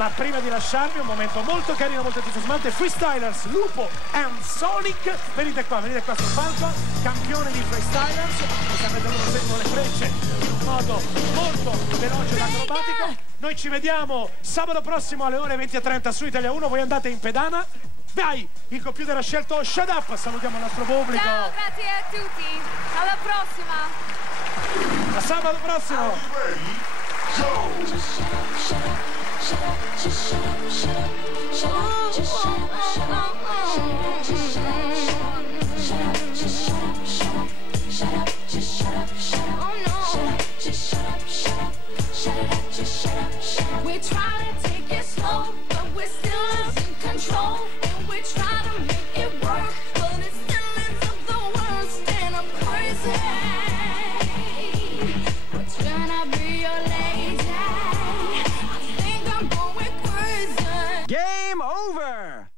Ma prima di lasciarvi un momento molto carino, molto entusiasmante, Freestylers, Lupo and Sonic, venite qua sul palco, campione di Freestylers, sapete loro seguono le frecce in un modo molto veloce ed acrobatico. Noi ci vediamo sabato prossimo alle ore 20:30 su Italia 1, voi andate in pedana. Vai, il computer ha scelto Shut Up, salutiamo il nostro pubblico. Ciao, grazie a tutti, alla prossima. A sabato prossimo. We try to take it slow, but we're still losing control. And we try to make it work, but it still ends up the worst. And I'm crazy. What's gonna be your lady? I think I'm going crazy. Game over!